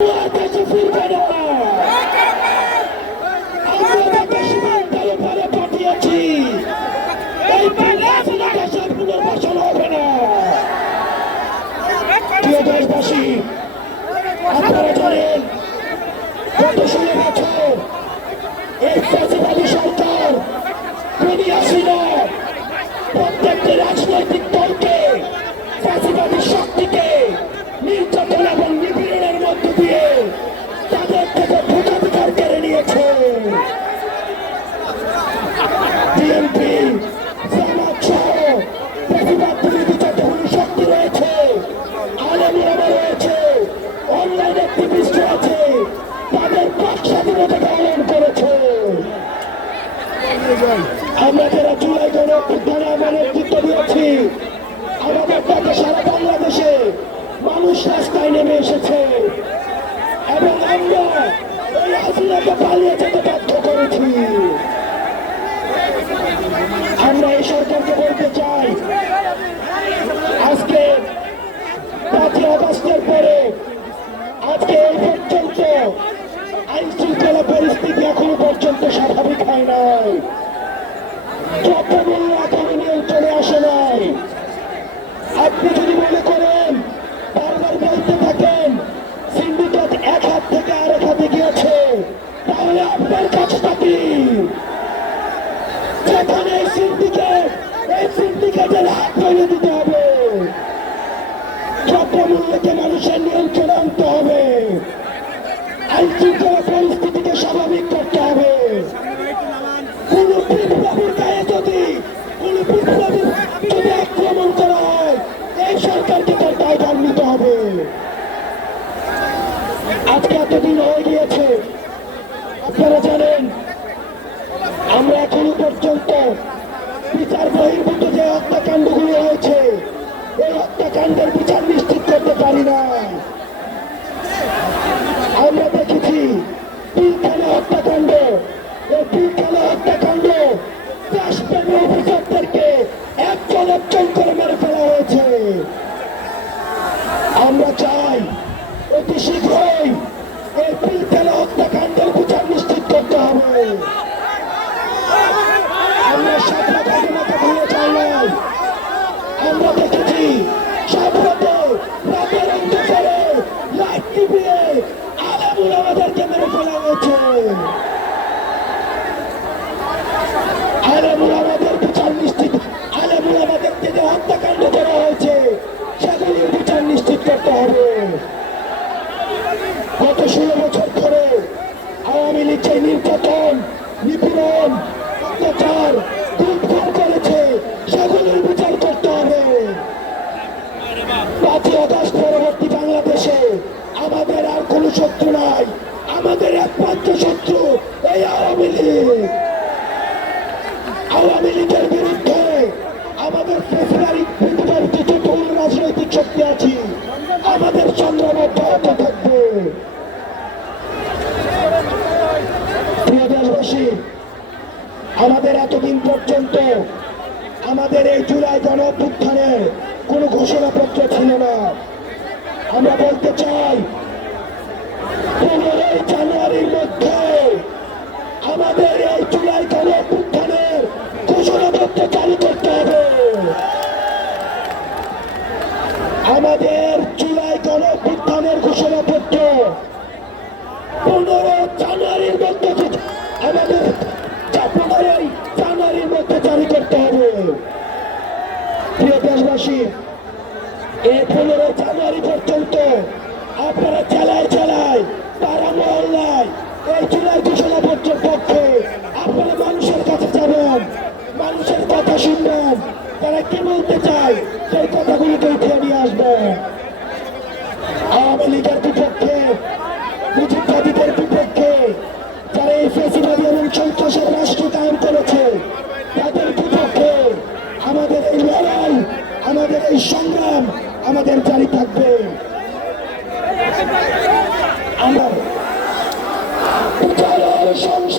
আর দেশে আমরা যারা জুলাই গণ অভ্যুত্থানে আমরা নেতৃত্ব দিয়েছি, আমাদের পথে সারা বাংলাদেশে মানুষ রাস্তায় নেমে এসেছে। এবং আমরা এই বাধ্য করেছি আমরা এই সরকারকে বলতে চাই আজকে পাঁচই আগস্টের পরে আজকে এই পর্যন্ত আইন শৃঙ্খলা পরিস্থিতি এখনও পর্যন্ত স্বাভাবিক হয় নাই দ্রব্যমূল্য এখনও নিয়ন্ত্রণে আসে নাই আপনি যদি মনে করেন বারবার বলতে থাকেন সিন্ডিকেট এক হাত থেকে আরেক হাতে গিয়েছে তাহলে আপনার কাজটা কি যেখানে এই সিন্ডিকেট এই সিন্ডিকেটের হাত দিতে হবে। মানুষের আনতে হবে পরিস্থিতিকে স্বাভাবিক করতে করা হয় নিতে হবে। আজকে এতদিন হয়ে গিয়েছে আপনারা জানেন, আমরা এখনও পর্যন্ত বিচার বহির্ভূত যে হত্যাকাণ্ডগুলো হয়েছে, এই হত্যাকাণ্ডের বিচার নিশ্চিত করতে পারি না আমরা দেখেছি পিলখানা হত্যাকাণ্ড। এই পিলখানা নিপীড়ন অত্যাচার দুর্ভোগ করেছে সেগুলির বিচার করতে হবে। পাঁচই আগস্ট পরবর্তী বাংলাদেশে আমাদের আর কোনো শত্রু নাই, আমাদের একমাত্র শত্রু এই আওয়ামী লীগ। আওয়ামী লীগের বিরুদ্ধে আমাদের ফেব্রুয়ারি ফেব্রুয়ারিতে যতগুলো রাজনৈতিক শক্তি আছি, আমাদের সংগ্রাম অব্যাহত থাকবে। প্রিয় দেশবাসী আমাদের এতদিন পর্যন্ত আমাদের এই জুলাই গণ অভ্যুত্থানের কোনো ঘোষণাপত্র ছিল না। আমরা বলতে চাই, পনেরোই জানুয়ারির মধ্যে আমাদের এই জুলাই গণ অভ্যুত্থানের ঘোষণাপত্র চালু করতে হবে। আমাদের জুলাই গণ অভ্যুত্থানের ঘোষণাপত্র পনেরো জানুয়ারির মধ্যে আমাদের যা- পনেরোই জানুয়ারির মধ্যে জারি করতে হবে প্রিয় দেশবাসী এই পনেরো জানুয়ারি পর্যন্ত আপনারা জেলায় জেলায় পাড়া মহল্লায়, এই জুলাই ঘোষণাপত্রের পক্ষে আপনারা মানুষের কাছে যাবেন, মানুষের কথা শুনবেন, তারা কি বলতে চায় সেই কথাগুলিকে উঠিয়ে নিয়ে আসবেন। আওয়ামী লীগের বিপক্ষে, মুজিববাদীদের বিপক্ষে, যারা এই ফেসিবাদী এবং সন্ত্রাসের রাষ্ট্র কায়েম করেছে, তাদের বিপক্ষে আমাদের এই লড়াই আমাদের এই সংগ্রাম আমাদের জারি থাকবে। আমরা সংসদ